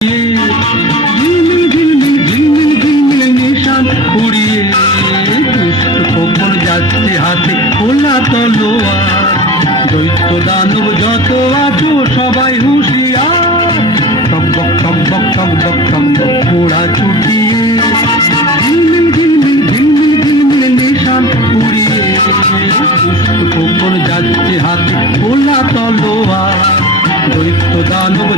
ঝিলমিল ঝিলমিল ঝিলমিল ঝিলমিল নিশান উড়িয়ে দুষ্ট কখন যাচ্ছে হাতে খোলা তলোয়ার। দৈত্য দানব যত আছো সবাই হুঁশিয়ার, টকবক টকবক টকবক টকবক ঘোড়া ছুটিয়ে ঝিলমিল ঝিলমিল ঝিলমিল ঝিলমিল নিশান উড়িয়ে দুষ্ট কখন যাচ্ছে হাতে খোলা তলোয়ার। দৈত্য দানব